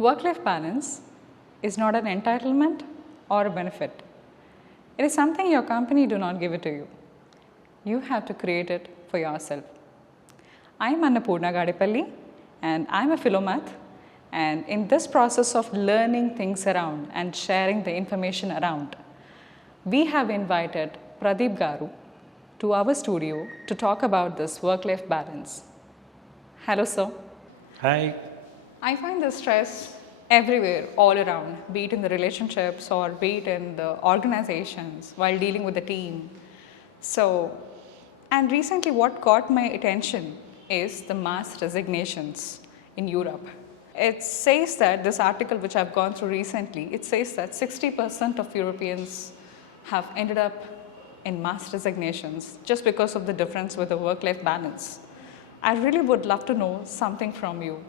Work-life balance is not an entitlement or a benefit. It is something your company do not give it to you. You have to create it for yourself. I am Annapurna Gadipalli and I am a philomath, and in this process of learning things around and sharing the information around, we have invited Pradeep Garu to our studio to talk about this work-life balance. Hello, sir. Hi. I find the stress everywhere, all around, be it in the relationships or be it in the organizations while dealing with the team. And recently what caught my attention is the mass resignations in Europe. It says that this article which I've gone through recently, it says that 60% of Europeans have ended up in mass resignations just because of the difference with the work-life balance. I really would love to know something from you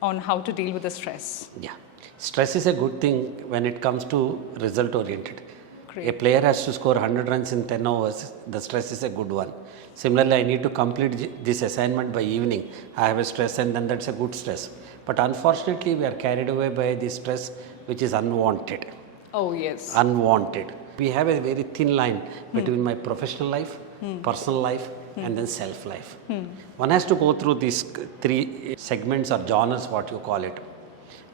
on how to deal with the stress. Yeah. Stress is a good thing when it comes to result oriented. Great. A player has to score 100 runs in 10 overs. The stress is a good one. Similarly, I need to complete this assignment by evening. I have a stress and then that's a good stress. But unfortunately, we are carried away by the stress which is unwanted. Oh, yes. Unwanted. We have a very thin line between my professional life, personal life, and then self-life. One has to go through these three segments or genres, what you call it.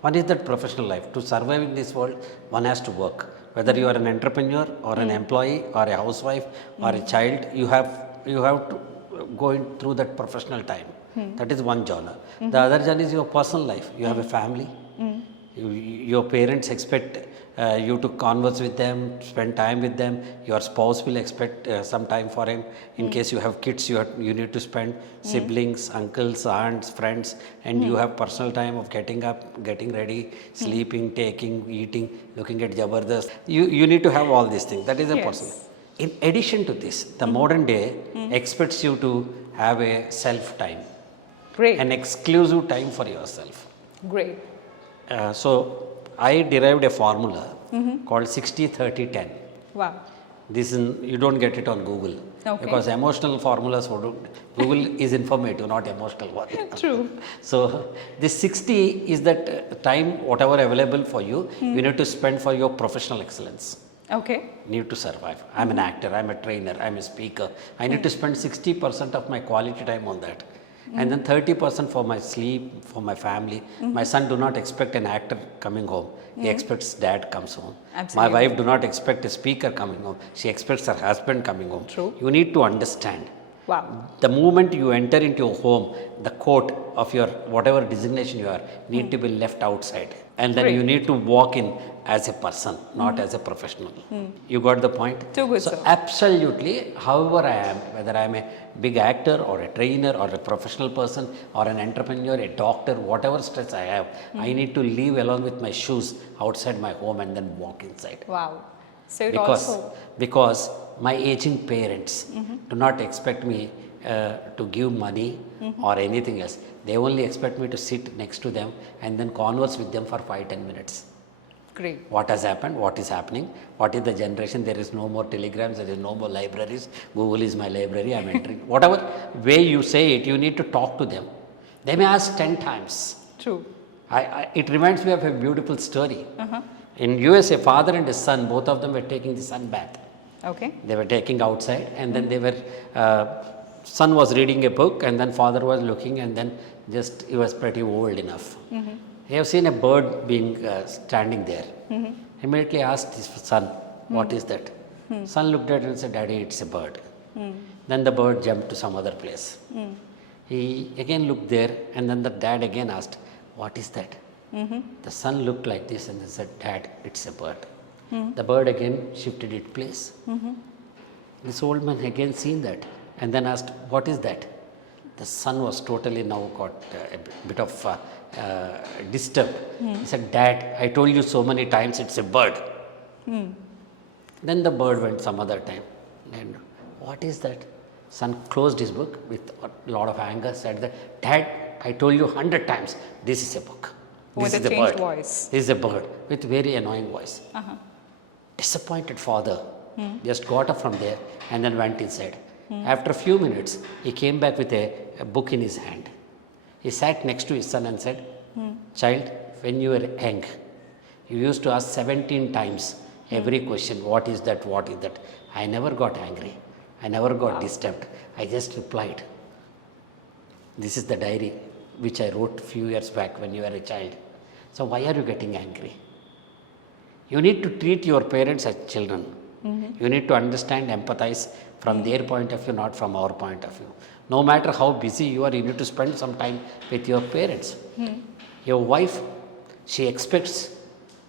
One is that professional life. To survive in this world, one has to work. Whether you are an entrepreneur or an employee or a housewife or a child, you have to go through that professional time. That is one genre. The other genre is your personal life. You have a family. Your parents expect you to converse with them, spend time with them. Your spouse will expect some time for him. In case you have kids, you need to spend siblings, uncles, aunts, friends, and you have personal time of getting up, getting ready, sleeping, taking, eating, looking at Jabardast. You need to have all these things. That is a personal. In addition to this, the modern day expects you to have a self time. Great. An exclusive time for yourself. Great. So I derived a formula called 60-30-10. Wow. You don't get it on Google. Okay. Because emotional formulas, Google is informative, not emotional one. True. So this 60 is that time, whatever available for you, you need to spend for your professional excellence. Okay. Need to survive. I'm an actor, I'm a trainer, I'm a speaker. I need to spend 60% of my quality time on that. And then 30% for my sleep, for my family. My son do not expect an actor coming home. He expects dad comes home. Absolutely. My wife do not expect a speaker coming home. She expects her husband coming home. True. You need to understand. Wow. The moment you enter into your home, the coat of your whatever designation you are need to be left outside. And then you need to walk in as a person, not as a professional. You got the point? Too good, so sir. Absolutely, however I am, whether I am a big actor or a trainer or a professional person or an entrepreneur, a doctor, whatever stress I have, I need to leave along with my shoes outside my home and then walk inside. Wow. So it also... Because my aging parents do not expect me to give money or anything else. They only expect me to sit next to them and then converse with them for 5-10 minutes. Great. What has happened, what is happening, what is the generation, there is no more telegrams, there is no more libraries, Google is my library, I am entering. Whatever way you say it, you need to talk to them. They may ask 10 times. True. It reminds me of a beautiful story. In US, a father and a son, both of them were taking the sun bath. Okay. They were taking outside and then they were, son was reading a book and then father was looking and then he was pretty old enough. He have seen a bird being standing there. Immediately asked his son, what is that? Son looked at it and said, Daddy, it's a bird. Then the bird jumped to some other place. He again looked there and then the dad again asked, what is that? The son looked like this and he said, Dad, it's a bird. The bird again shifted its place. This old man again seen that and then asked, what is that? The son was totally now got a bit of disturbed. He said, Dad, I told you so many times it's a bird. Then the bird went some other time. And what is that? Son closed his book with a lot of anger, said that, Dad, I told you 100 times, this is a book. This is a bird. Voice. This is a bird with very annoying voice. Disappointed father just got up from there and then went inside. After a few minutes, he came back with a book in his hand. He sat next to his son and said, Child, when you were young, you used to ask 17 times every question, what is that, what is that. I never got angry. I never got disturbed. I just replied. This is the diary which I wrote few years back when you were a child. So why are you getting angry? You need to treat your parents as children. You need to understand, empathize from their point of view, not from our point of view. No matter how busy you are, you need to spend some time with your parents. Your wife, she expects,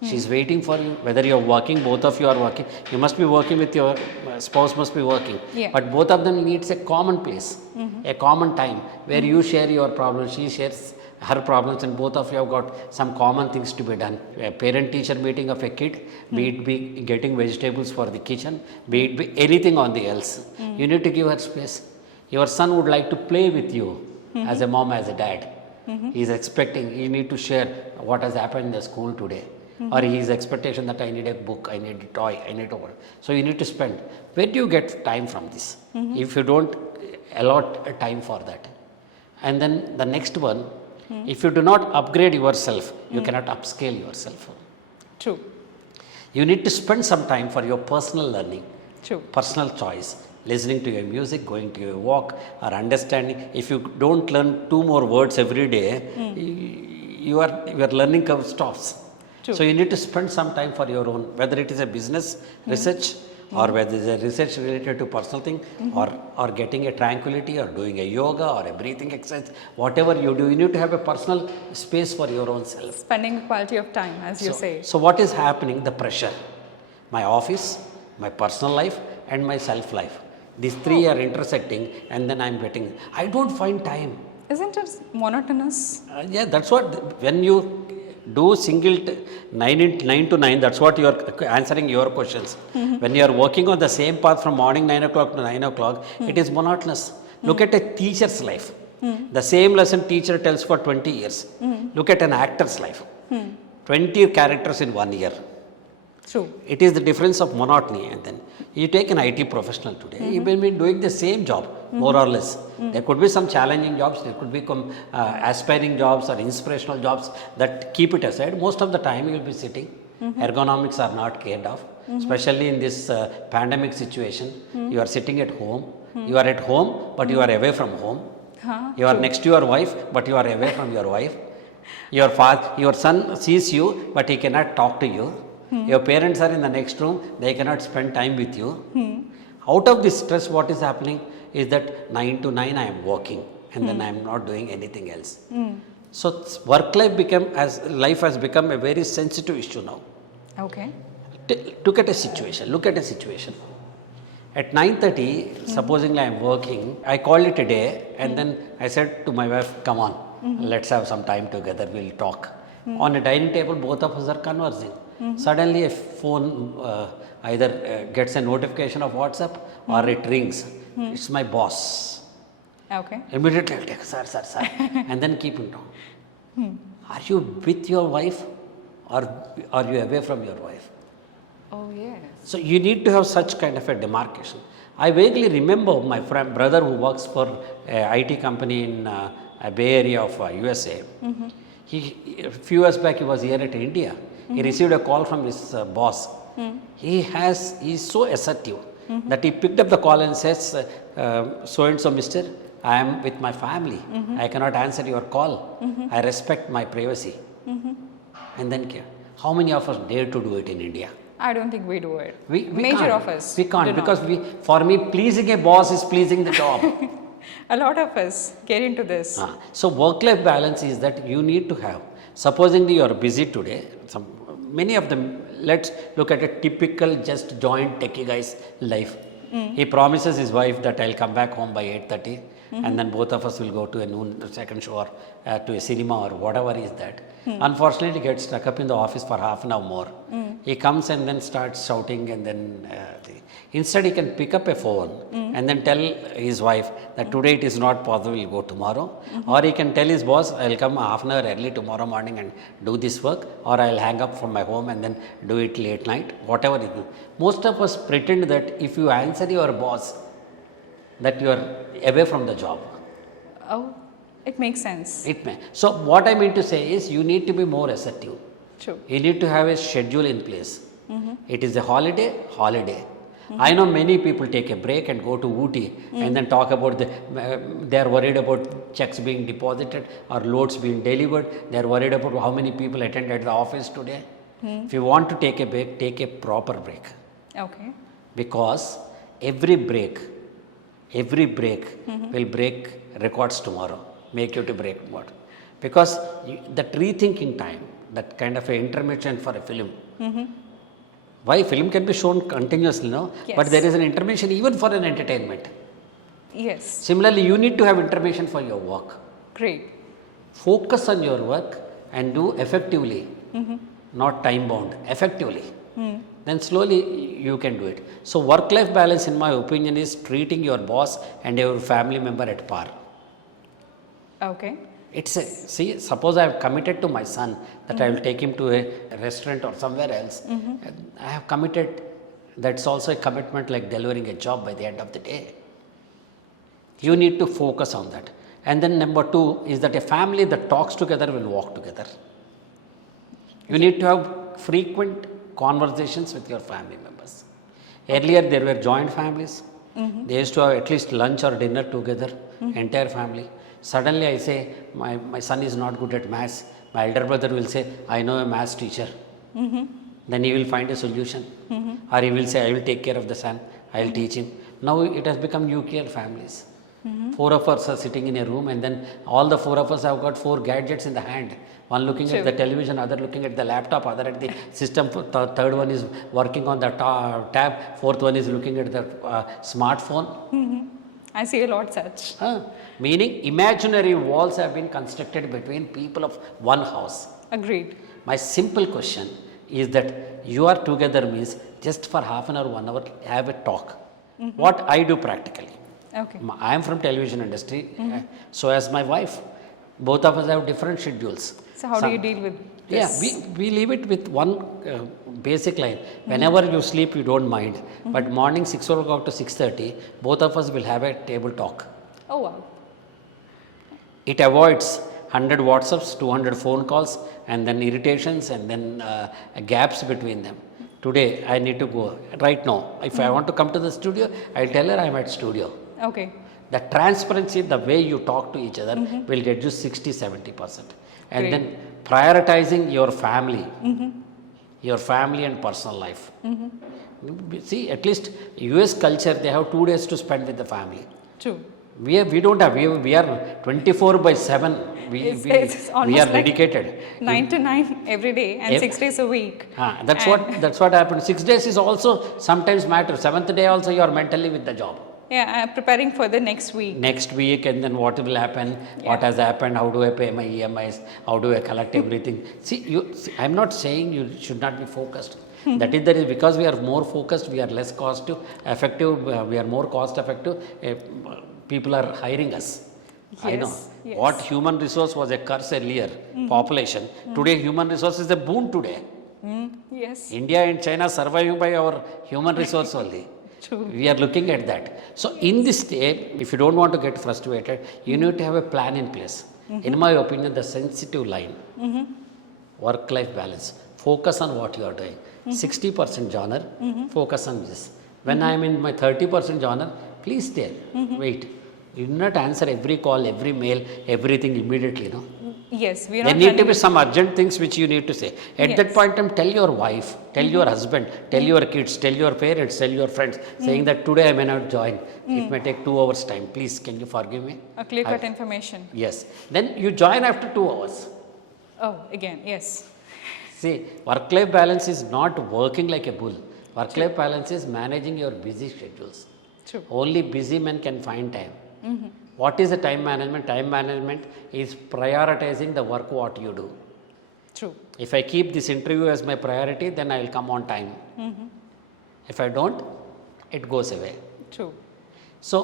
she's waiting for you. Whether you're working, both of you are working. You must be working with your spouse, must be working. Yeah. But both of them needs a common place, a common time where you share your problems, she shares her problems, and both of you have got some common things to be done. A parent-teacher meeting of a kid, be it be getting vegetables for the kitchen, be it be anything on the else. You need to give her space. Your son would like to play with you as a mom, as a dad. He is expecting, you need to share what has happened in the school today. Or his expectation that I need a book, I need a toy, I need a word. So you need to spend. Where do you get time from this? If you don't allot a time for that. And then the next one, if you do not upgrade yourself, you cannot upscale yourself. True. You need to spend some time for your personal learning, True. personal choice, listening to your music, going to your walk, or understanding. If you don't learn 2 more words every day, your learning curve stops. True. So you need to spend some time for your own, whether it is a business research, or whether it is a research related to personal thing, or getting a tranquility, or doing a yoga, or a breathing exercise, whatever you do, you need to have a personal space for your own self. Spending quality of time, as you say. So what is happening? The pressure. My office, my personal life, and my self-life. These 3 are intersecting, and then I'm getting, I don't find time. Isn't it monotonous? Yeah, that's what, when you do single 9 to 9, that's what you are answering your questions. When you are working on the same path from morning 9 o'clock to 9 o'clock, it is monotonous. Look at a teacher's life. The same lesson teacher tells for 20 years. Look at an actor's life. 20 characters in 1 year. True. It is the difference of monotony. And then you take an IT professional today, he will be doing the same job, more or less. There could be some challenging jobs, there could be aspiring jobs or inspirational jobs that keep it aside. Most of the time you will be sitting. Ergonomics are not cared of, especially in this pandemic situation. You are sitting at home. You are at home, but you are away from home. You are next to your wife, but you are away from your wife. Your son sees you, but he cannot talk to you. Your parents are in the next room, they cannot spend time with you. Out of this stress, what is happening is that 9 to 9 I am working, and then I am not doing anything else. So work life has become a very sensitive issue now. Okay. Look at a situation. At 9:30, supposingly I am working, I called it a day, and then I said to my wife, come on, let's have some time together, we'll talk. On a dining table, both of us are conversing. Suddenly a phone either gets a notification of WhatsApp or it rings. It's my boss. Okay. Immediately I'll take, sir, and then keep it down. Are you with your wife, or are you away from your wife? Oh, yes. So you need to have such kind of a demarcation. I vaguely remember my brother who works for a IT company in a Bay Area of USA. A few years back he was here at India. He received a call from his boss. He is so assertive that he picked up the call and says, so and so, mister, I am with my family. I cannot answer your call. I respect my privacy. And then how many of us dare to do it in India? I don't think we do it. We Major can't. of us. We can't, do because not. for me, pleasing a boss is pleasing the job. A lot of us get into this. So work-life balance is that you need to have. Supposingly you are busy today, many of them, let's look at a typical just joined techie guy's life. He promises his wife that I'll come back home by 8:30, and then both of us will go to a noon second show, or to a cinema, or whatever is that. Unfortunately, he gets stuck up in the office for half an hour more. He comes and then starts shouting, and then instead he can pick up a phone and then tell his wife that today it is not possible, we'll go tomorrow. Or he can tell his boss, I'll come half an hour early tomorrow morning and do this work, or I'll hang up from my home and then do it late night, whatever it is. Most of us pretend that if you answer your boss, that you are away from the job. Oh. It makes sense. It may. So what I mean to say is you need to be more assertive. True. You need to have a schedule in place. It is a holiday. I know many people take a break and go to Ooty and then talk about they are worried about checks being deposited or loads being delivered. They are worried about how many people attended the office today. If you want to take a break, take a proper break. Okay. Because every break will break records tomorrow, make you to break more. Because that rethinking time, that kind of a intermission for a film. Why film can be shown continuously, no? Yes. But there is an intermission even for an entertainment. Yes. Similarly, you need to have intermission for your work. Great. Focus on your work and do effectively, not time bound, effectively. Then slowly you can do it. So work life balance in my opinion is treating your boss and your family member at par. Okay. It's a, see, suppose I have committed to my son that I will take him to a restaurant or somewhere else. I have committed, that's also a commitment like delivering a job by the end of the day. You need to focus on that. And then number 2 is that a family that talks together will walk together. You need to have frequent conversations with your family members. Earlier there were joint families. They used to have at least lunch or dinner together, entire family. Suddenly I say, my son is not good at maths. My elder brother will say, I know a maths teacher. Then he will find a solution. Or he will say, I will take care of the son. I will teach him. Now it has become nuclear families. 4 of us are sitting in a room and then all the 4 of us have got 4 gadgets in the hand. One looking at the television, other looking at the laptop, other at the system, third one is working on the tab, fourth one is looking at the smartphone. I see a lot such. Meaning imaginary walls have been constructed between people of one house. Agreed. My simple question is that you are together means just for half an hour, 1 hour, have a talk. What I do practically. Okay. I am from television industry, so as my wife. Both of us have different schedules. So how do you deal with this? Yeah, we leave it with one basic line. Whenever you sleep, you don't mind. But morning 6 o'clock to 6:30, both of us will have a table talk. Oh wow. It avoids 100 WhatsApps, 200 phone calls, and then irritations, and then gaps between them. Today, I need to go right now. If I want to come to the studio, I'll tell her I'm at studio. Okay. The transparency, the way you talk to each other will get you 60-70%. And Great. then prioritizing your family and personal life. See, at least US culture, they have 2 days to spend with the family. True. We don't have, we are 24/7. It's We almost are like dedicated. 9 to 9 every day and 6 days a week. That's what happens. 6 days is also sometimes matter. 7th day also you are mentally with the job. Yeah, I'm preparing for the next week. Next week, and then what will happen, what has happened, how do I pay my EMIs, how do I collect everything. See, I'm not saying you should not be focused. That is because we are more focused, we are less cost effective, we are more cost effective, people are hiring us. Yes, I know. yes. What human resource was a curse earlier, population. Today human resource is a boon today. Yes. India and China surviving by our human resource only. True. We are looking at that. So in this state, if you don't want to get frustrated, you need to have a plan in place. In my opinion, the sensitive line, work-life balance, focus on what you are doing. 60% genre, focus on this. When I am in my 30% genre, please stay, wait. You do not answer every call, every mail, everything immediately, no? Yes, we are There not need to running- be some urgent things which you need to say. At that Yes. point in time, tell your wife, tell your husband, tell your kids, tell your parents, tell your friends, saying that today I may not join. It may take 2 hours time. Please, can you forgive me? a clear-cut information. Yes. Then you join after 2 hours. Oh, again, yes. See, work-life balance is not working like a bull. Work-life balance is managing your busy schedules. True. Only busy men can find time. What is the time management? Time management is prioritizing the work what you do. True. If I keep this interview as my priority, then I will come on time. If I don't, it goes away. True. So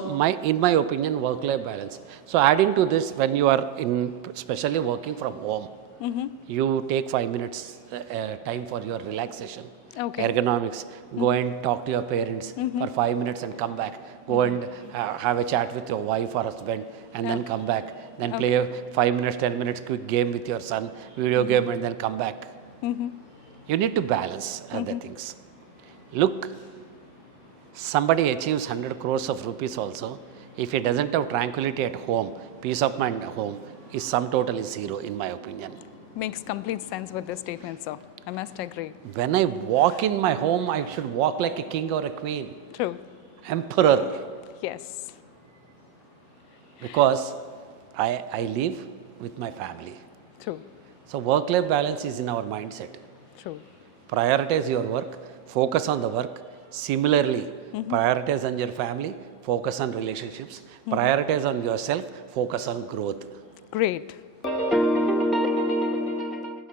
in my opinion, work-life balance. So adding to this, when you are especially working from home, you take 5 minutes time for your relaxation. Okay. Ergonomics. Go and talk to your parents for 5 minutes and come back. Go and have a chat with your wife or husband and then come back. then play a 5 minutes, 10 minutes quick game with your son, video game, and then come back. You need to balance other things. Look, somebody achieves 100 crores of rupees also. If he doesn't have tranquility at home, peace of mind at home, his sum total is zero, in my opinion. Makes complete sense with this statement, sir. I must agree. When I walk in my home, I should walk like a king or a queen, True. emperor, Yes. because I live with my family. True. So work-life balance is in our mindset. True. Prioritize your work, focus on the work. Similarly, prioritize on your family, focus on relationships, prioritize on yourself, focus on growth. Great.